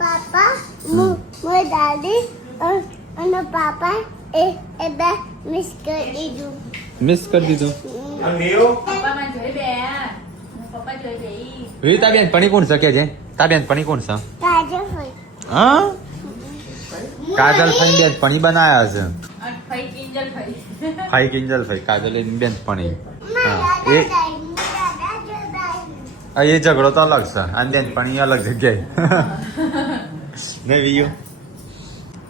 પાપા મોય દાદી અને પાપા એ બે મિસ કરી દીધું. મિસ કરી દીધું. પપ્પા માં જોઈ બે પપ્પા જોઈ બે વી તા બેન પણી કોણ શકે છે? તા બેન પણી કોણ છે? કાજલ હોય. હા કાજલ ફઈ બેન પણી બનાયા છે. અને ફઈ કિંજલ ફઈ ફઈ કિંજલ ફઈ કાજલ એની બેન પણી. મારા એ દાદા જોડાય. એ ઝઘડો તો અલગ છે અને બેન પણી અલગ જગ્યાએ. ને વીયુ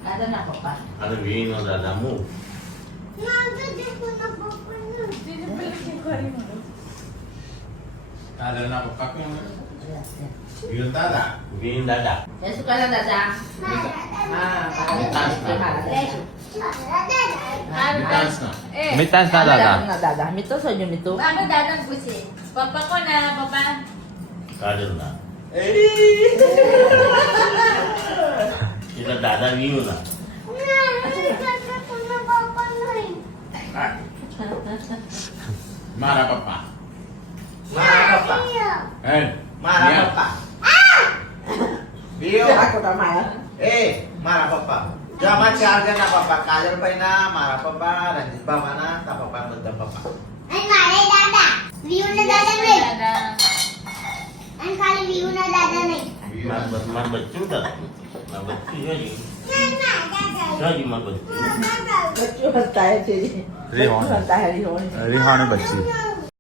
દાદા ના પપ્પા અને વીનો દાદા મુ ના તો દેખોના પપ્પા દાદાના પપ્પા કોણ? વીનો દાદા વીન દાદા એ શું કરે દાદા મિતાંશ ના દાદા. દાદા મિતો સોજો મિતો આપણે દાદા પૂછે પપ્પા કોણ પપ્પા કાજલના એટલે દાદા વીનો ના મારા પપ્પા મારા પપ્પા હે મારા પપ્પા વિયો એ મારા પપ્પા જો અમારા ચાર જણા પપ્પા કાજલભાઈ ના મારા પપ્પા રંજીતભાઈ ના તા પપ્પા બધા પપ્પા અને મારે દાદા વિયુના દાદા નહીં અને ખાલી વિયુના દાદા નહીં. મારા બચ્ચું દાદા મારા બચ્ચું જોજી જોજી મારા બચ્ચું રિહાણ બચ્ચી